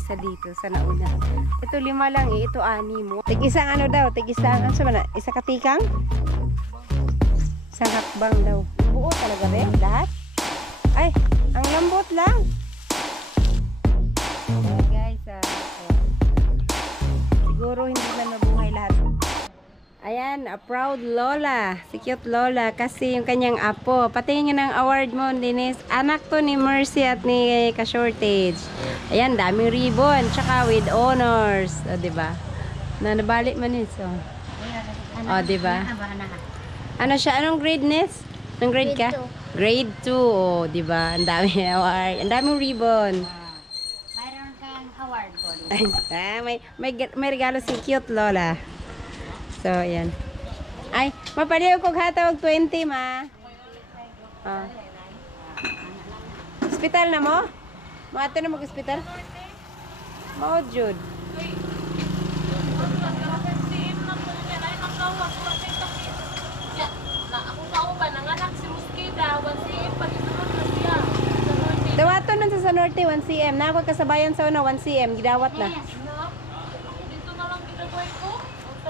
isa dito sa nauna. Ito 5 lang eh, ito 6. Tig-isang ano daw, tig-isang ano ba na? Isa katikang? Isang hakbang daw. Buo talaga ba lahat? Ay, ang lambot lang. Ayan guys, siguro hindi na mabuhay lahat. Ayan, a proud lola. Si cute lola kasi yung kanyang apo. Patingin ng award mo, Dennis. Anak to ni Mercy at ni Ka-Shortage. Ayan, daming ribbon. Tsaka with honors. O, diba? Nabalik man ito. O, diba? Ano siya? Anong grade, Ness? Anong grade ka? Grade 2. O, diba? Ang daming award. Ang daming ribbon. Mayroon kang award po. May regalo si cute lola. So, ayan. Ay, mapaliw kong hatawag 20, ma. Oh. Hospital na mo? Maato na mag-hospital? Mao, Jude. Dawato nun sa Norte, 1 cm. Na ako kasabayan sa 1 cm. Gidawat na.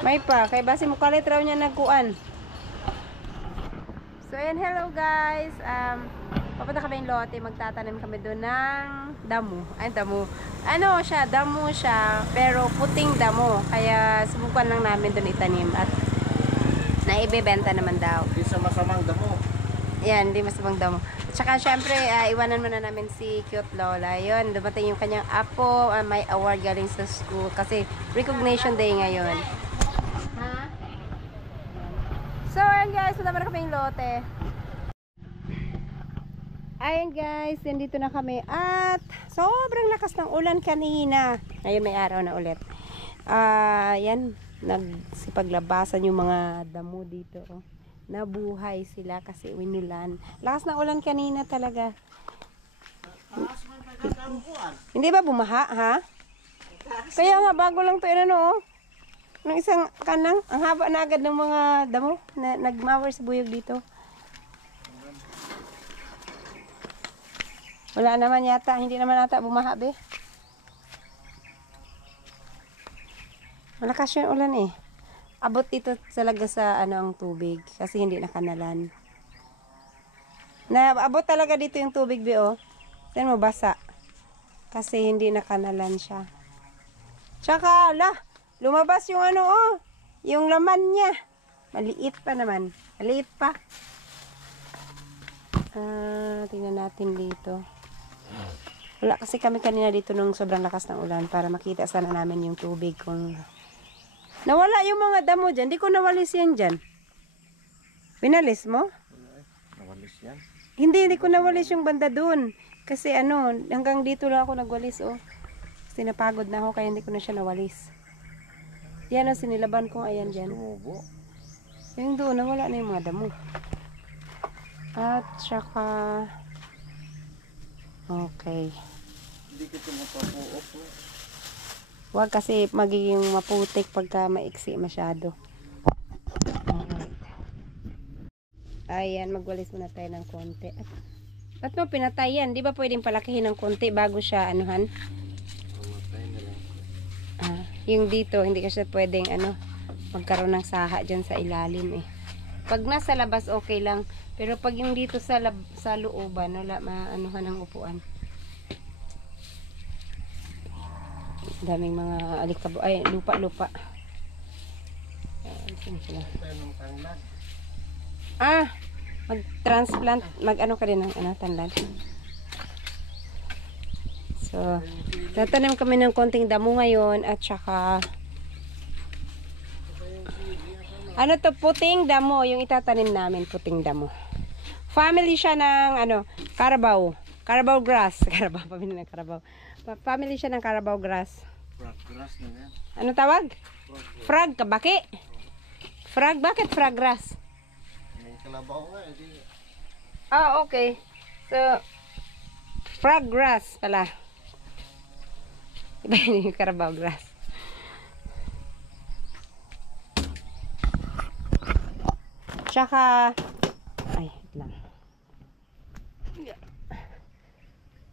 May pa, kay base mo kalit raw niya nagkuan. So ayan, hello guys. Papunta kami yung lote, magtatanim kami doon ng damo. Ay, damo. Ano siya, damo siya, pero puting damo. Kaya subukan lang namin doon itanim at naibebenta naman daw. Hindi sa masamang damo. Yan, hindi masamang damo. At saka syempre, iwanan muna namin si cute lola. Yun, dumating yung kanyang apo, may award galing sa school kasi recognition day ngayon. So, ayan guys, punta na kami yung lote. Ayan guys, nandito na kami at sobrang lakas ng ulan kanina. Ngayon may araw na ulit. Ayan, nagsipaglabasan yung mga damo dito. Oh. Nabuhay sila kasi winulan. Lakas ng ulan kanina talaga. Hindi ba bumaha, ha? Kaya nga, bago lang to inano, oh. Nung isang kanang, ang haba na agad ng mga damo na nagmower sa buyog dito. Wala naman yata, hindi naman ata bumaha, be. Malakas yung ulan eh. Abot dito talaga sa ano ang tubig kasi hindi nakanalan. Abot talaga dito yung tubig, be, oh. Tignan mo, basa. Kasi hindi nakanalan siya. Tsaka, lumabas yung ano, oh. Yung laman niya. Maliit pa naman. Maliit pa. Tingnan natin dito. Wala kasi kami kanina dito nung sobrang lakas ng ulan para makita sana namin yung tubig kung nawala yung mga damo dyan. Di ko nawalis yan dyan. Winalis mo? Nawalis yan? Hindi ko nawalis yung banda dun. Kasi ano, hanggang dito lang ako nagwalis, oh. Kasi napagod na ako kaya hindi ko na siya nawalis. Yan o, sinilaban ko. Ayan dyan. Yung doon, nawala na yung mga damo. At saka okay. Hindi ko ito mapapuok. Huwag kasi magiging maputik pagka maiksi masyado. Ayan, magwalis muna tayo ng konti. At mo pinatay yan? Di ba pwedeng palakihin ng konti bago siya anuhan? Yung dito, hindi kasi pwedeng magkaroon ng saha dyan sa ilalim eh. Pag nasa labas, okay lang. Pero pag yung dito sa looban, wala maanuhan ng upuan. Daming mga alikabo. Ay, lupa. Mag-transplant. Mag-ano ka din ng tanlad. So, tatanim kami ng konting damo ngayon at saka ano to, puting damo yung itatanim namin, puting damo. Family siya ng Carabao grass. Carabao, pamilya ng Carabao. Family siya ng Carabao grass. Frog grass na yan. Ano tawag? Frog kabaki. Frog, bakit frog grass? May kalabaw nga, hindi. Okay. So, frog grass pala. Iba yun yung Carabao grass. Tsaka, ay, wait lang.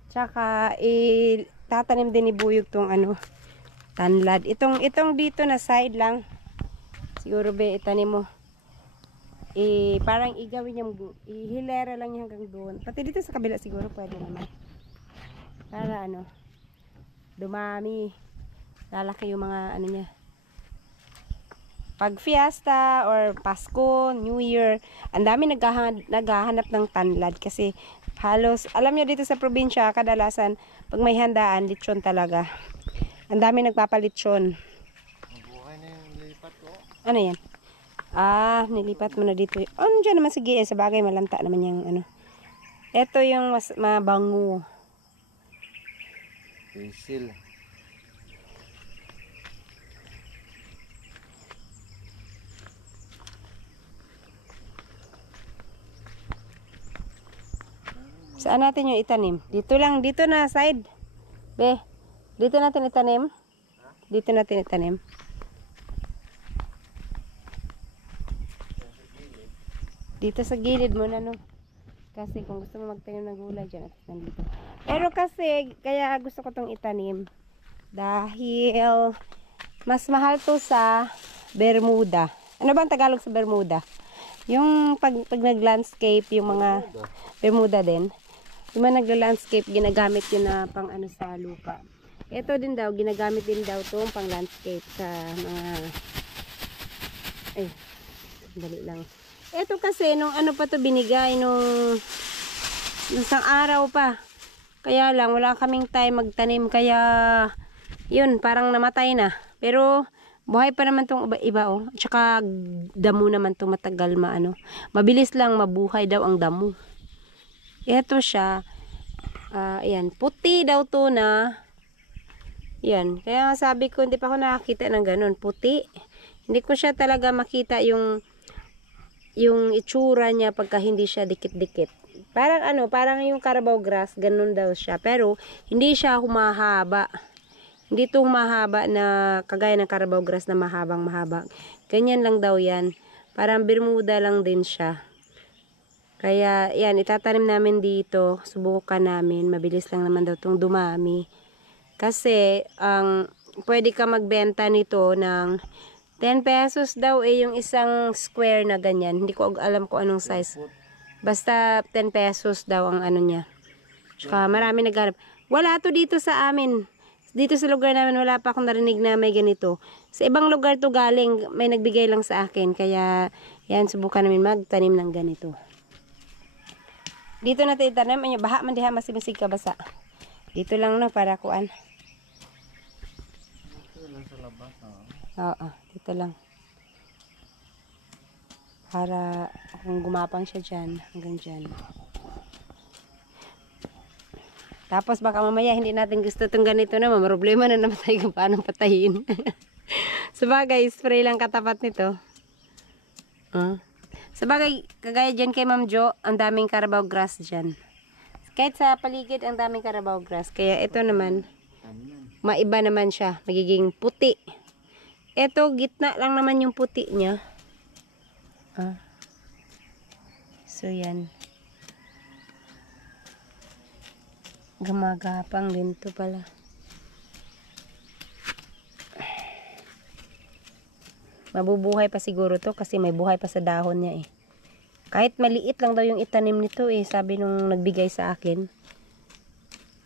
Tsaka, tatanim din ni Buyog tong ano, tanlad. Itong dito na side lang. Siguro be itanim mo. Parang igawin yung ihilera lang niya hanggang doon. Pati dito sa kabila siguro pwede naman. Para ano, dumami. Lalaki yung mga ano niya. Pag fiesta or Pasko, New Year, ang dami naghahanap ng tanlad kasi halos, alam nyo dito sa probinsya, kadalasan pag may handaan, lechon talaga. Ang dami nagpapalitsyon. Mabuhay na yung lipat ko. Ano yan? Nilipat mo na dito. Ano dyan naman sige, sa bagay malanta naman yung ano. Ito yung mas mabango. Basil. Saan natin yung itanim? Dito lang, dito na side. Be, dito natin itanim. Dito natin itanim. Dito sa gilid mo na no. Kasi kung gusto mo magtanim ng gulay dyan at nandito. Pero kasi, kaya gusto ko tong itanim. Dahil mas mahal to sa Bermuda. Ano ba ang Tagalog sa Bermuda? Yung pag nag-landscape, yung mga Bermuda din. Yung mga nagla-landscape, ginagamit yun na pang ano sa lupa. Ito din daw, ginagamit din daw itong pang landscape sa mga... Ay, dali lang. Ito kasi, nung ano pa to binigay, nung isang araw pa. Kaya lang, wala kaming time magtanim, kaya yun, parang namatay na. Pero, buhay pa naman tong iba, oh. Tsaka, damo naman to matagal maano. Mabilis lang mabuhay daw ang damo. Ito siya, ayan, puti daw to na, yan, kaya sabi ko, hindi pa ako nakakita ng ganun, puti. Hindi ko siya talaga makita yung itsura niya pagka hindi siya dikit-dikit. Parang ano, parang yung Carabao grass, ganun daw siya, pero hindi siya humahaba. Hindi to humahaba na kagaya ng Carabao grass na mahabang-mahaba. Ganyan lang daw yan, parang Bermuda lang din siya. Kaya, yan, itatanim namin dito. Subukan namin. Mabilis lang naman daw itong dumami. Kasi, pwede ka magbenta nito ng 10 pesos daw yung isang square na ganyan. Hindi ko alam kung anong size. Basta 10 pesos daw ang ano niya. Tsaka marami naghanap. Wala to dito sa amin. Dito sa lugar namin, wala pa akong narinig na may ganito. Sa ibang lugar to galing, may nagbigay lang sa akin. Kaya, yan, subukan namin magtanim ng ganito. Dito natin itanim, baha man diha masimisig ka basa. Dito lang no para kuan. Dito lang sa labas. Oo, dito lang. Para kung gumapang siya dyan, hanggang dyan. Tapos baka mamaya hindi natin gusto itong ganito na, problema na naman tayo kung paano patayin. Sabagay, spray lang katapat nito. Sabagay, kagaya dyan kay Ma'am Jo, ang daming Carabao grass dyan. Kahit sa paligid, ang daming Carabao grass. Kaya ito naman, maiba naman siya. Magiging puti. Ito, gitna lang naman yung puti niya. So, yan. Gumagapang din to pala. Mabubuhay pa siguro to kasi may buhay pa sa dahon niya eh. Kahit maliit lang daw yung itanim nito eh, sabi nung nagbigay sa akin.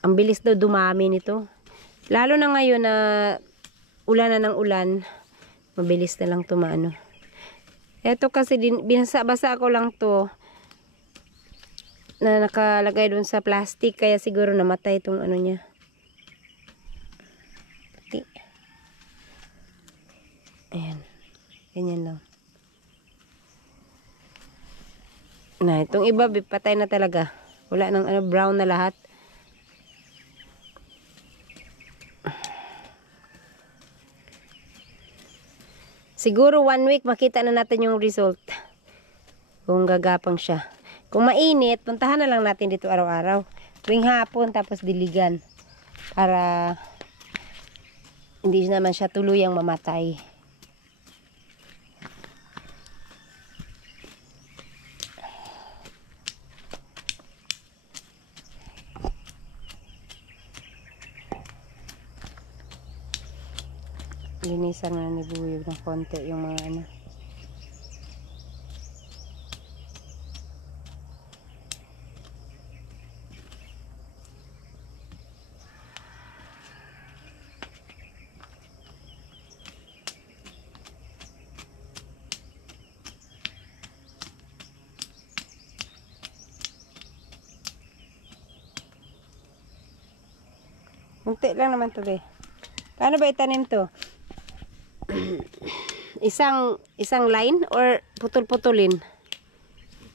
Ang bilis daw dumami nito. Lalo na ngayon na ulan na ng ulan, mabilis na lang tumaano. Ito kasi binasa-basa ko lang to na nakalagay dun sa plastic, kaya siguro namatay itong ano niya. Ayan. Ganyan lang. Na, itong iba, patay na talaga. Wala nang ano, brown na lahat. Siguro 1 week makita na natin yung result. Kung gagapang siya. Kung mainit, puntahan na lang natin dito araw-araw. Tuwing hapon, tapos diligan. Para hindi naman siya tuluyang mamatay. linisan na ni Buyog ng konti yung mga ano. Kunti lang naman to, be. Paano ba itanim to? isang line or putol-putulin?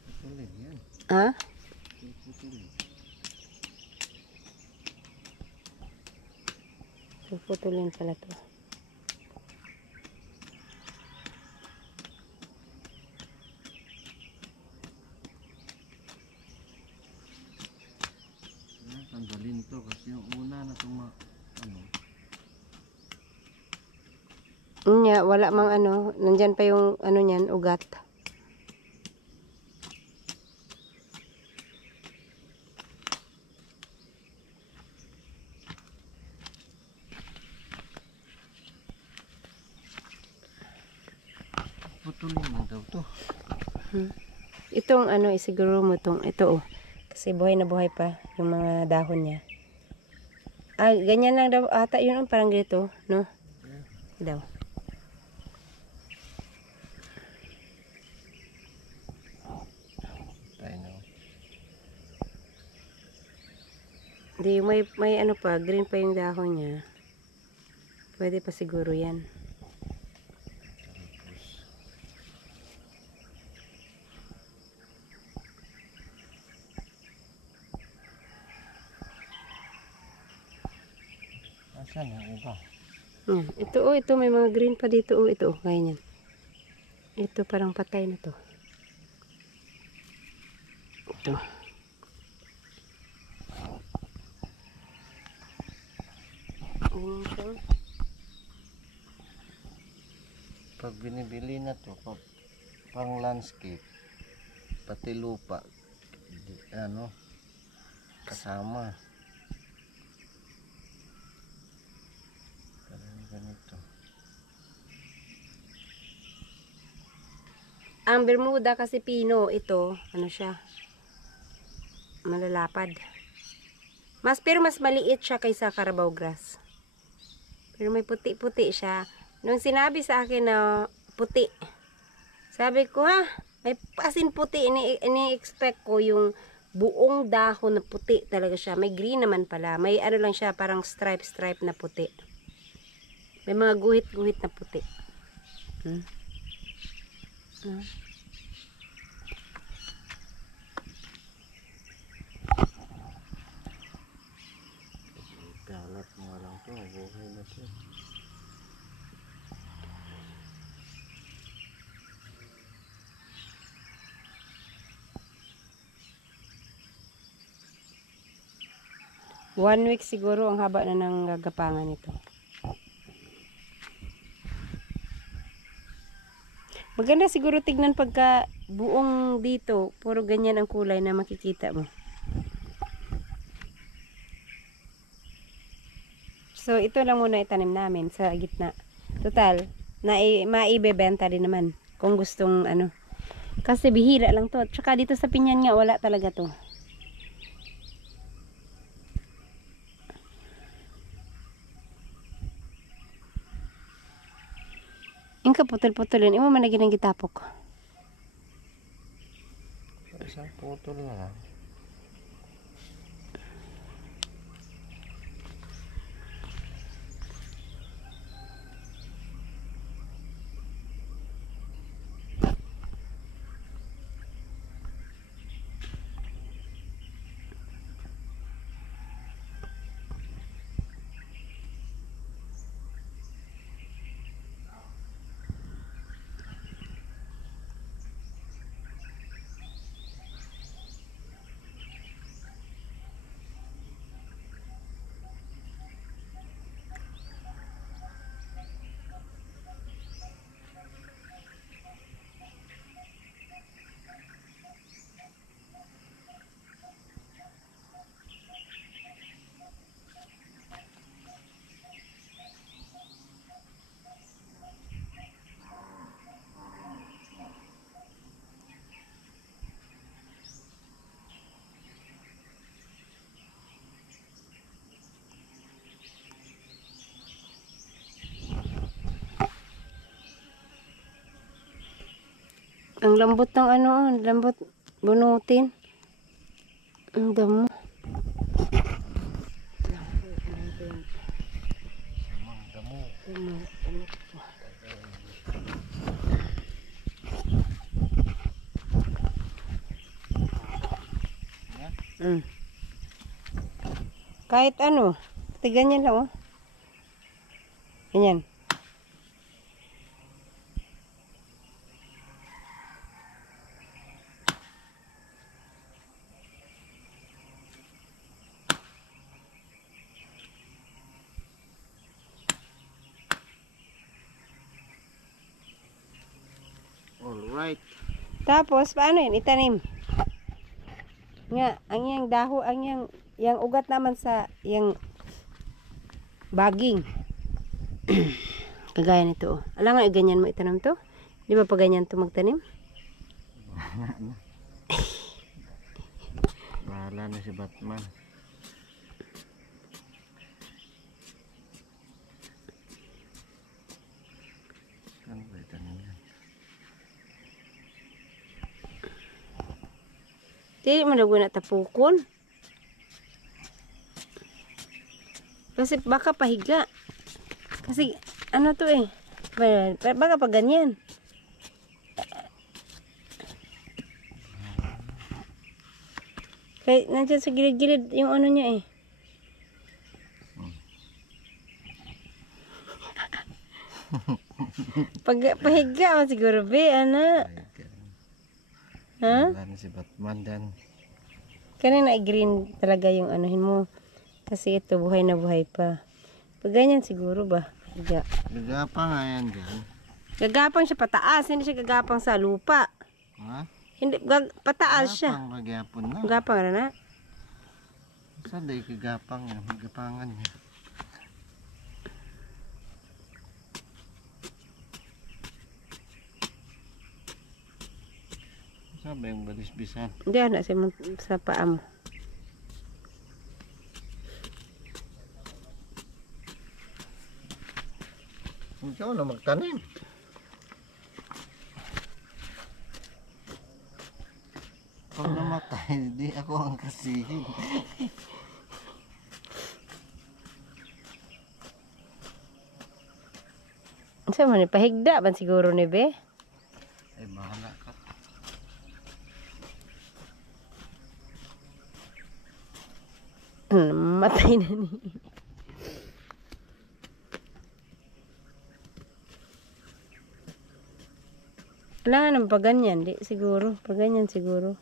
Putulin yan. Ha? Putulin. Putulin pala to. Tanggalin to kasi yung una na ano. Wala mang ano, nandyan pa yung ano niyan, ugat. Putulin na daw to. Itong ano, isiguro mo ito oh. Kasi buhay na buhay pa yung mga dahon niya. Ganyan lang daw ata yun, parang ganito, no? Daw. Tayo na. Hindi, may ano pa, green pa yung dahon niya. Pwede pa siguro yan. Asan yung iba? Ito may mga green pa dito ito ganyan. Ito parang patay na to. Ito. Pag binibili na to, pang landscape, pati lupa, ano, kasama. Ganito. Ang Bermuda kasi pino, ito, ano siya, malalapad. Pero mas maliit siya kaysa Carabao grass. Pero may puti-puti siya. Nung sinabi sa akin na puti, sabi ko may asin puti, ini-expect ko yung buong dahon na puti talaga siya. May green naman pala. May ano lang siya, parang stripe na puti. May mga guhit-guhit na puti. Kalat mo lang to, buhay na to. One week siguro ang haba na ng gagapangan nito. Maganda siguro tignan pagka buong dito, puro ganyan ang kulay na makikita mo. So, ito lang muna itanim namin sa gitna. Total, maibebenta din naman kung gustong ano. Kasi bihira lang to. Tsaka dito sa Pinyan nga, wala talaga to. Yung kaputol-putulin, imo man lagi ng gitapok. Isang putol na lang. Ang lambot ng ano, ang lambot bunutin. Ang damo. Mm. Kahit ano, ganyan lang oh. Ganyan. Alright. Tapos, paano yun? Itanim. Nga, ang yang daho, ang yang ugat naman sa yang baging. Kagaya nito. Oh. Alam nga, ganyan mo itanim to? Di ba pa ganyan to magtanim? Bahala na si Batman. Ano ba itanim yan? Di mo na na tapukon. Kasi baka pahiga. Kasi ano to eh. Baka pa ganyan. Kaya nandiyan sa gilid-gilid yung ano niya eh. Pahiga mo siguro be, ana. Ha? Bahala na si Batman dan. Kanina i-green talaga yung anuhin mo. Kasi ito buhay na buhay pa. Pag ganyan siguro ba? Higa. Gagapa nga yan dyan. Gagapang siya pataas, hindi siya gagapang sa lupa. Ha? Hindi, pataas siya. Gagapang magyapon na. Gagapang na. Saan day kagapang yan? Magapangan niya. Sabi yung balisbisan. Hindi, na sa paa mo. Ikaw na magtanim. Pag namatay, di ako ang kasihin. Saan mo ni pahigda ba siguro ni be? Ay, bahala ka. Matay na ni. Wala naman pa ganyan, di siguro. Pa ganyan siguro.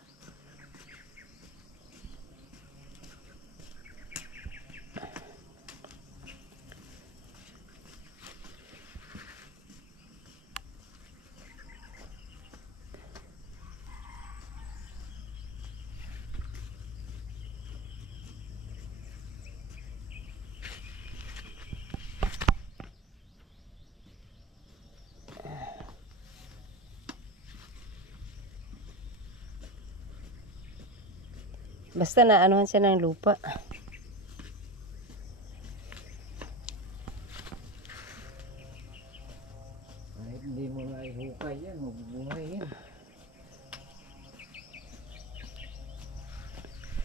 Basta na anuhan siya ng lupa. Ay, hindi mo nga ihukay yan. Mabubuhay yan.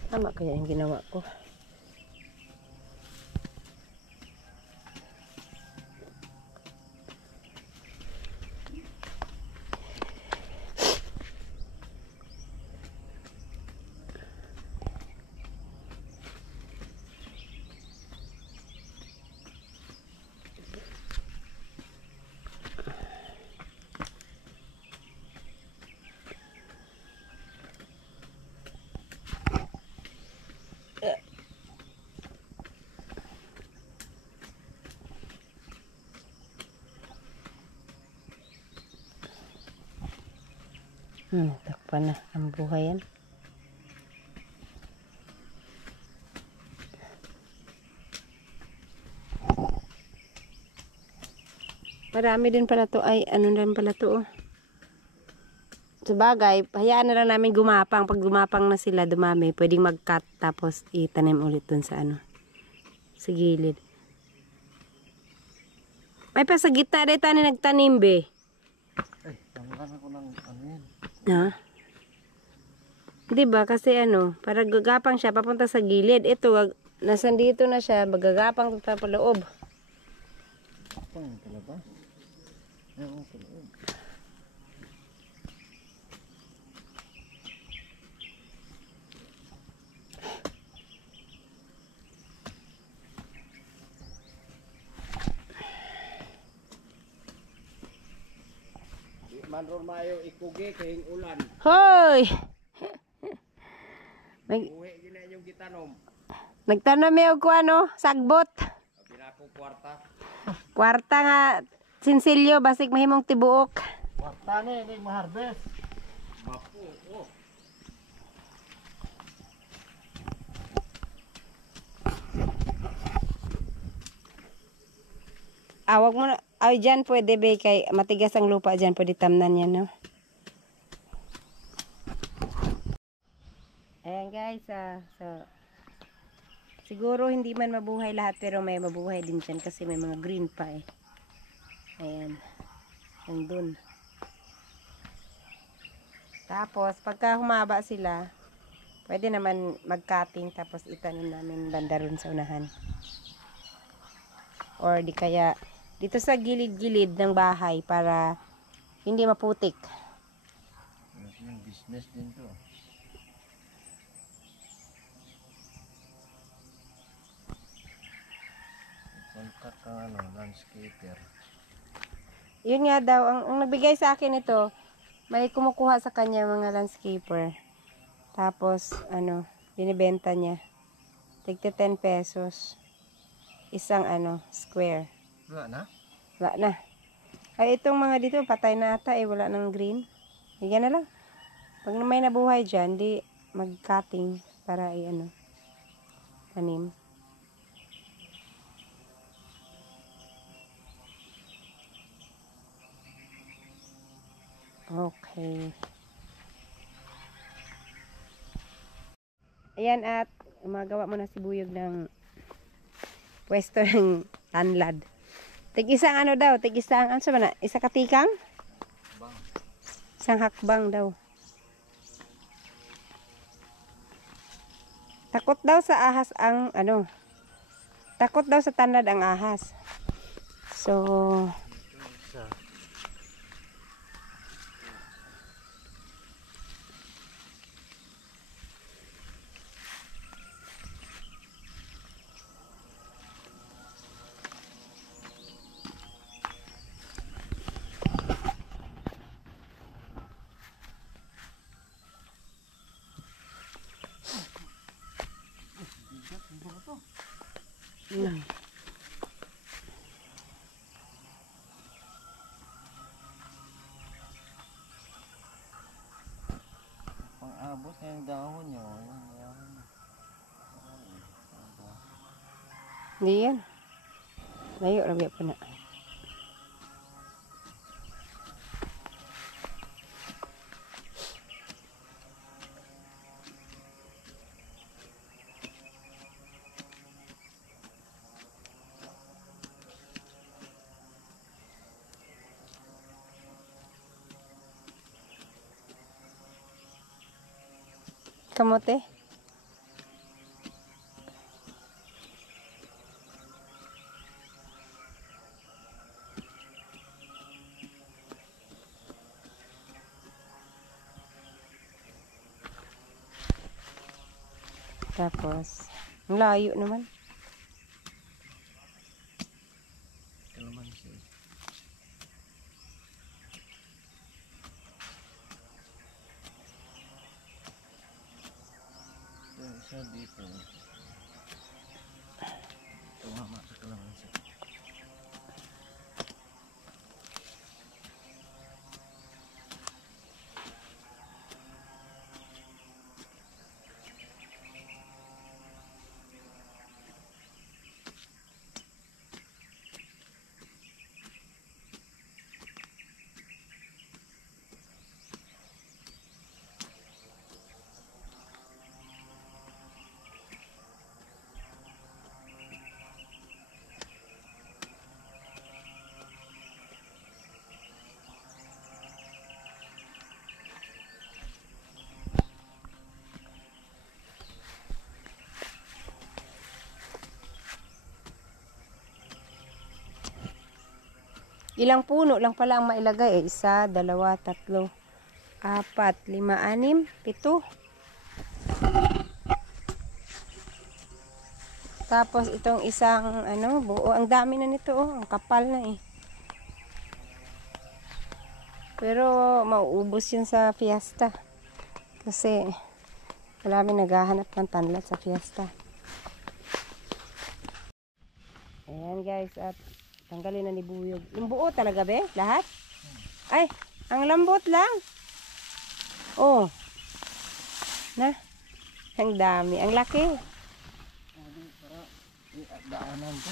Tama kaya yung ginawa ko. Takpan na ang buhay yan. Marami din pala to. Ay, ano din pala to oh. Sabagay, hayaan na lang namin gumapang. Pag gumapang na sila, dumami, pwedeng mag-cut tapos itanim ulit dun sa ano. Sa gilid. Ay, pa sa gitna rin tayo nagtanim be. Ay, tanggalan ako ng ano yan. Ha? Di ba? Kasi ano, para gagapang siya, papunta sa gilid. Ito, nasan dito na siya, magagapang pa loob. Pang kalabas. Oo, kaloob. Manron mayo ikugi kayong ulan. Hoy! Uwi gina yung gitanom. Nagtanong may og ano, sagbot. Sabi na ako kwarta. Kwarta nga, sinsilyo, basig mahimong tibuok. Wakta na yung ma-harvest. Mapo, oh. Wag mo na, ay dyan pwede be, kay matigas ang lupa dyan, pwede tamnan yan, no? Ayan guys, so, siguro hindi man mabuhay lahat, pero may mabuhay din dyan kasi may mga green pa eh. Ayan, nandun. Tapos, pagka humaba sila, pwede naman mag-cutting, tapos itanim namin banda ron sa unahan. Or di kaya, dito sa gilid-gilid ng bahay para hindi maputik. Yung business din to. Kontak ka landscaper. Yun nga daw, ang nagbigay sa akin ito, may kumukuha sa kanya mga landscaper. Tapos, binibenta niya. Tigti 10 pesos. Isang square. Wala na? Wala na. Ay, itong mga dito, patay na ata eh, wala ng green. Higyan na lang. Pag may nabuhay dyan, di mag-cutting para tanim. Okay. Ayan at magawa mo na si Buyog ng pwesto ng tanlad. Tig-isang daw, tig-isang, ano ba na? Isa katikang? Bang. Isang hakbang daw. Takot daw sa ahas ang, takot daw sa tanlad ang ahas. So, Isa. Pang-abot na yung dahon niya. hindi yan. Layo, lagi pa na. Kamote? Tapos, ang layo naman. Kalamansi. Yung isa dito. Tumama sa kalamansi. Ilang puno lang pala ang mailagay. 1, 2, 3, 4, 5, 6, 7. Tapos itong isang buo. Ang dami na nito, oh. Ang kapal na eh. Pero mauubos yun sa fiesta. Kasi marami naghahanap ng tanlat sa fiesta. Ayan guys, at tanggalin na ni Buyog. Yung buo talaga be? Lahat? Ay, ang lambot lang. Oh. Na. Ang dami. Ang laki. Daanan ko.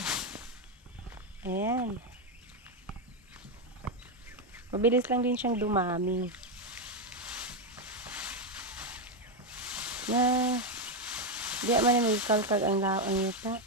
Ayan. Mabilis lang din siyang dumami. Na, di man may kalkag ang laang yuta.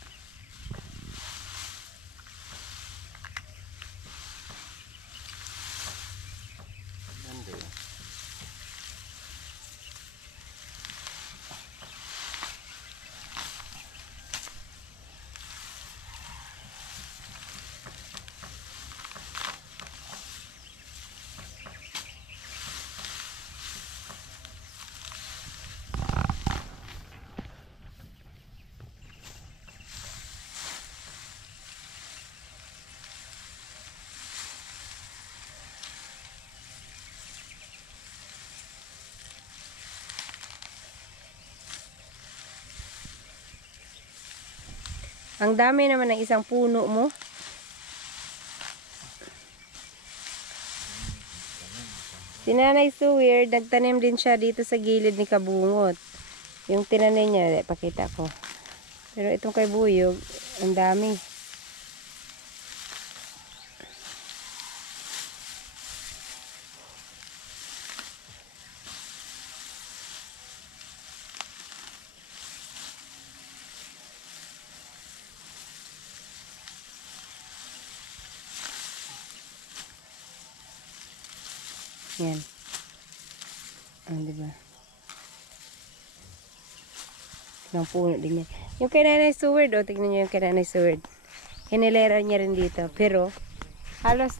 Ang dami naman ng isang puno mo. Si Nanay Suwir, nagtanim din siya dito sa gilid ni Kabungot. Yung tinanim niya, pakita ko. Pero itong kay Buyog, ang dami. Yan. Diba? Ang puno din yan. Yung kay Nanay Seward, tignan nyo yung kay Nanay Seward. Hinilera niya rin dito. Pero, halos,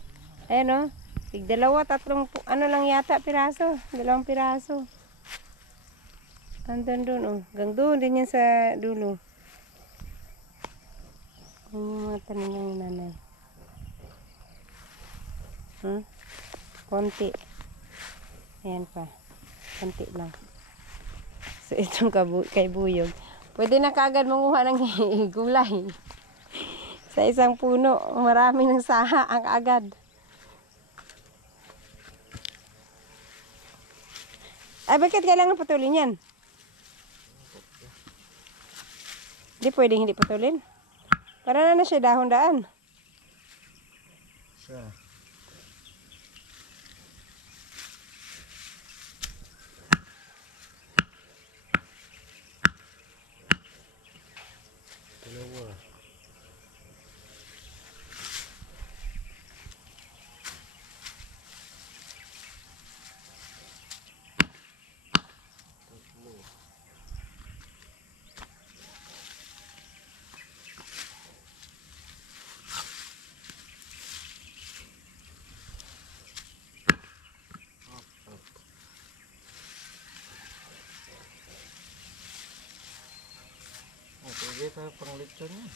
ayan tig 2, 3, lang yata piraso. 2 piraso. Andun dun, Hanggang doon din yan sa dulo. Yung mga tanim ng nanay. Konti. Ayan pa. Konti lang. So, itong kay Buyog. Pwede na kaagad manguha ng gulay. Sa isang puno, marami ng saha ang agad. Ay, bakit kailangan putulin yan? Hindi pwedeng hindi putulin. Para na siya dahon-daan. Siya. Dalawa. Pwede tayo pang lechon niya.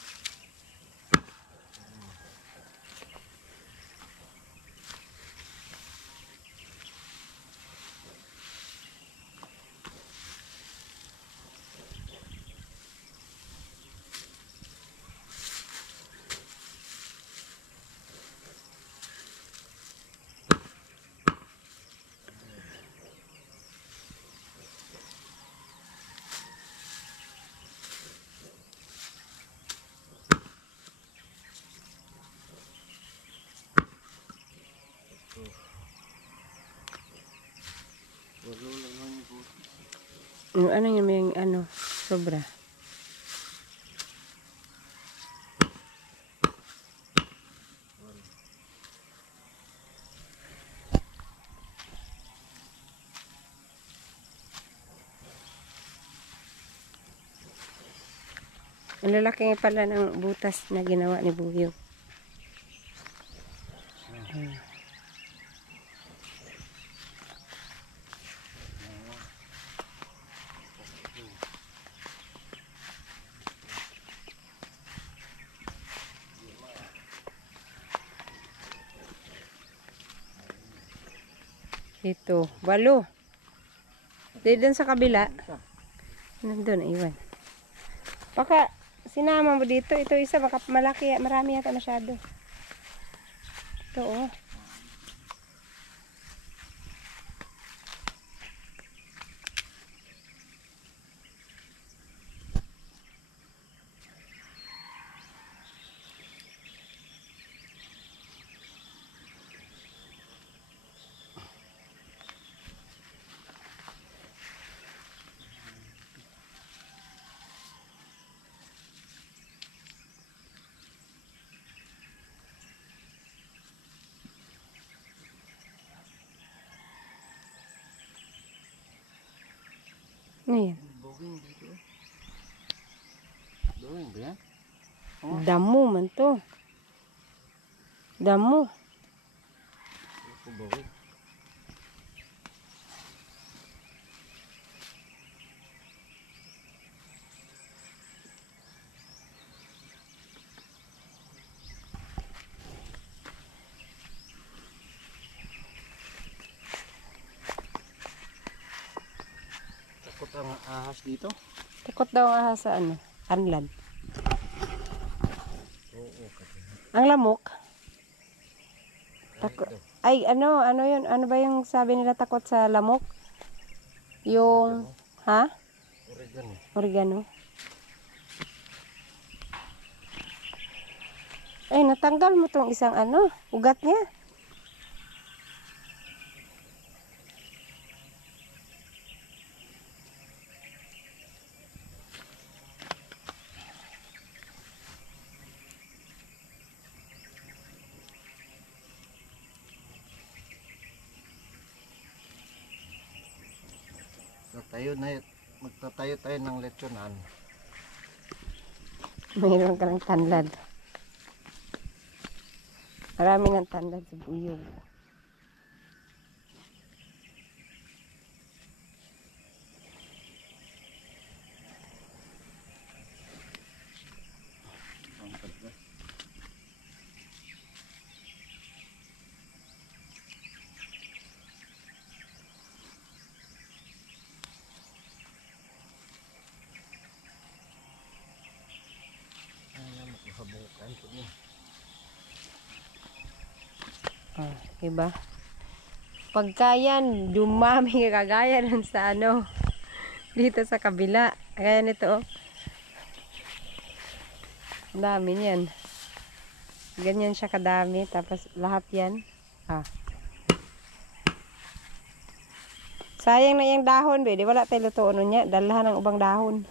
Walo lang ang buto. Ano yun may sobra. Ang lalaki pala ng butas na ginawa ni Buyog. Ito, 8. Di dun sa kabila. Nandun, iwan. Baka sinama mo dito. Ito isa, baka malaki. Marami yata masyado. Ito, oh. Ayan. Boging dito. Boging ba yan? Damo man to. Damo. Ito boging. Takot ang ahas dito. Takot daw ang ahas sa ano? Anlan. Oo, kasi. Ang lamok. Takot. Ay, ano yun? Ano ba yung sabi nila takot sa lamok? Yung, ha? Oregano. Oregano. Ay, natanggal mo tong isang ano, ugat niya. Magtatayo tayo ng lechonan. Mayroon ka ng tanlad. Marami ng tanlad sa buyog. Habukan po niya. Ah, diba? Pagka yan, dumami kagaya nun sa ano, dito sa kabila. Kaya nito, oh. Dami niyan. Ganyan siya kadami. Tapos lahat yan. Ah. Sayang na yung dahon, be. Di wala tayo lutoon nun niya. Dalahan ng ubang dahon.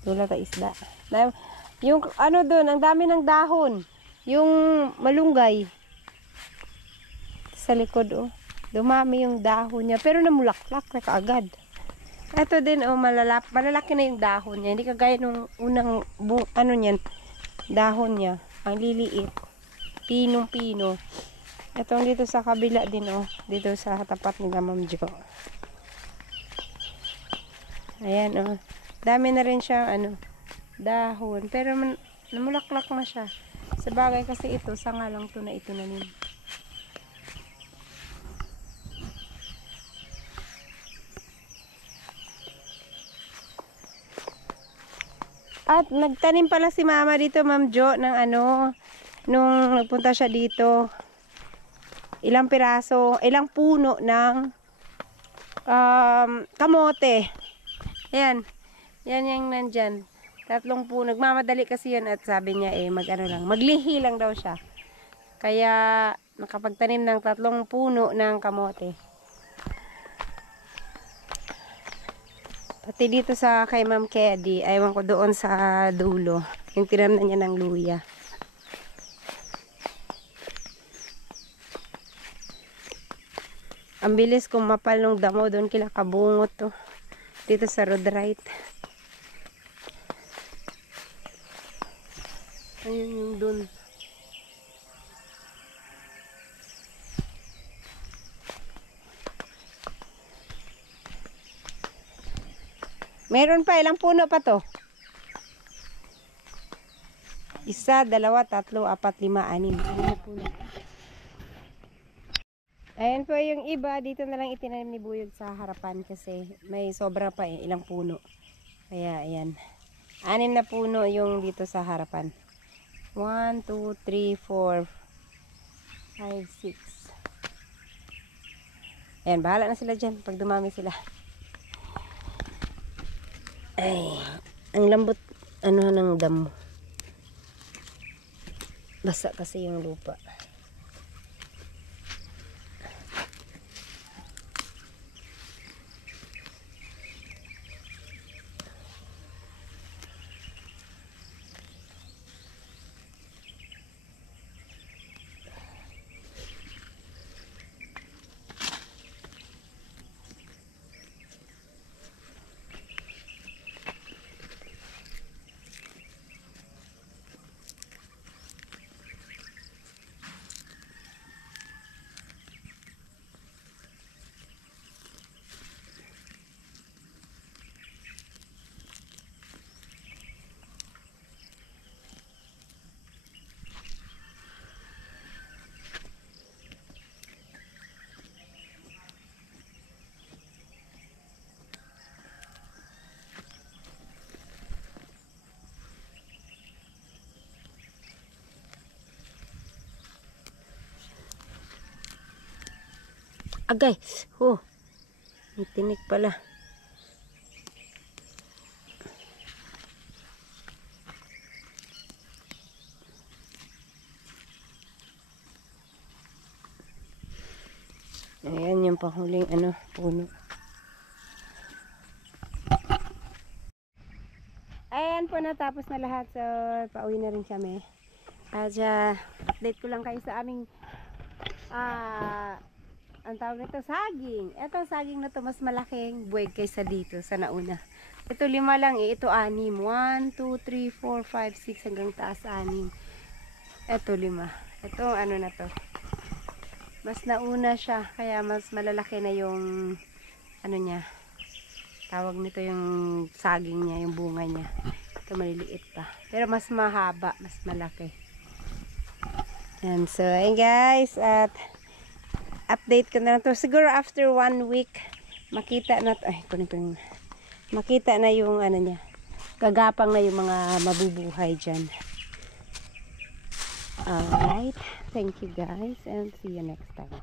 Wala ta isda. Yung ano doon, ang dami ng dahon. Yung malunggay. Sa likod, oh. Dumami yung dahon niya. Pero namulaklak na kaagad. Ito din, oh, malalaki na yung dahon niya. Hindi kagaya nung unang, ano niyan, dahon niya. Ang liliit. Pinong-pino. Ito dito sa kabila din, oh. Dito sa tapat ni Ma'am Jo. Ayan, oh. Dami na rin siya, ano, dahon. Pero namulaklak na siya. Sa bagay kasi ito, sanga lang to na ito na rin. At nagtanim pala si Mama dito, Ma'am Jo, ng ano, nung nagpunta siya dito. Ilang piraso, ilang puno ng kamote. Ayan. Yan yung nandyan. 3 puno. Nagmamadali kasi yun at sabi niya maglihi lang daw siya. Kaya nakapagtanim ng 3 puno ng kamote. Pati dito sa kay Ma'am Kedi, aywan ko doon sa dulo. Yung tinamnan niya ng luya. Ang bilis kung mapal ng damo doon kila kabungot to. Dito sa road right. Ayun yung dun. Meron pa, ilang puno pa to? 1, 2, 3, 4, 5, 6, 6 na puno. Ayan po yung iba, dito na lang itinanim ni Buyog sa harapan kasi may sobra pa eh, ilang puno. Kaya ayan. 6 na puno yung dito sa harapan. 1, 2, 3, 4, 5, 6. Ayan, bahala na sila dyan pag dumami sila. Ay, ang lambot ng damo. Basa kasi yung lupa. Agay, may tinik pala. Ayan yung panghuling puno. Ayan po, natapos na lahat. So, pauwi na rin kami. At update ko lang kayo sa aming ang tawag nito, saging. Ito, saging na to mas malaking buweg kaysa dito sa nauna. Ito 5 lang eh. Ito 6. 1, 2, 3, 4, 5, 6 hanggang taas 6. Ito 5. Ito na to. Mas nauna siya. Kaya mas malalaki na yung niya. Tawag nito yung saging niya, yung bunga niya. Ito maliliit pa. Pero mas mahaba, mas malaki. And so, ayun guys. At update ko na lang to. Siguro after 1 week, makita na to. Ay, makita na yung niya. Gagapang na yung mga mabubuhay dyan. Alright. Thank you guys and see you next time.